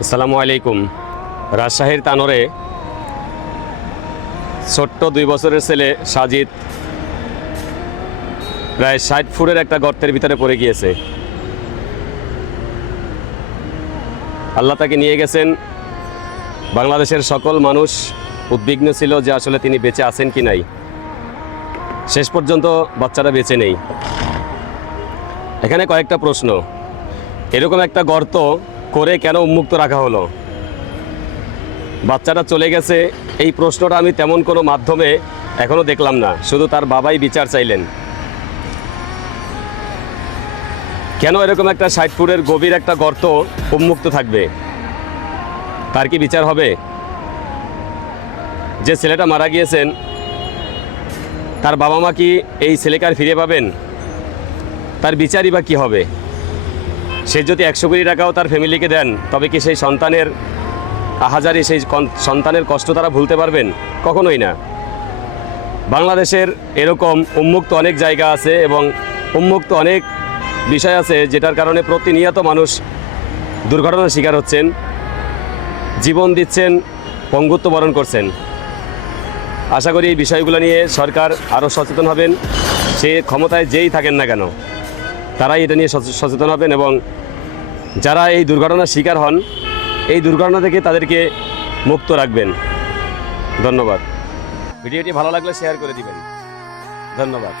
আসসালামু আলাইকুম। রাজশাহীর তানোরে ছোট্ট 2 বছরের ছেলে সাজিদ প্রায় 60 ফুটের একটা গর্তের ভিতরে পড়ে গিয়েছে। আল্লাহ তাকে নিয়ে গেছেন। বাংলাদেশের সকল মানুষ উদ্বিগ্ন ছিল যে আসলে তিনি বেঁচে আছেন কি নাই। শেষ পর্যন্ত বাচ্চাটা বেঁচে নেই। এখানে কয়েকটা প্রশ্ন। এরকম একটা গর্ত করে কেন উন্মুক্ত রাখা হলো? বাচ্চাটা চলে গেছে, এই প্রশ্নটা আমি তেমন কোনো মাধ্যমে এখনও দেখলাম না। শুধু তার বাবাই বিচার চাইলেন। কেন এরকম একটা 60 ফুটের গভীর একটা গর্ত উন্মুক্ত থাকবে? তার কি বিচার হবে? যে ছেলেটা মারা গিয়েছেন তার বাবা মা কি এই ছেলেকে আর ফিরে পাবেন? তার বিচারই বা কী হবে? সে যদি 100 কোটি টাকাও তার ফ্যামিলিকে দেন, তবে কি সেই সন্তানের আহাজারি, সেই সন্তানের কষ্ট তারা ভুলতে পারবেন? কখনোই না। বাংলাদেশের এরকম উন্মুক্ত অনেক জায়গা আছে এবং উন্মুক্ত অনেক বিষয় আছে যেটার কারণে প্রতিনিয়ত মানুষ দুর্ঘটনার শিকার হচ্ছেন, জীবন দিচ্ছেন, পঙ্গুত্ব বরণ করছেন। আশা করি এই বিষয়গুলো নিয়ে সরকার আরও সচেতন হবেন। সে ক্ষমতায় যেই থাকেন না কেন, তারাই এটা নিয়ে সচেতন হবেন এবং যারা এই দুর্ঘটনার শিকার হন, এই দুর্ঘটনা থেকে তাদেরকে মুক্ত রাখবেন। ধন্যবাদ। ভিডিওটি ভালো লাগলে শেয়ার করে দিবেন। ধন্যবাদ।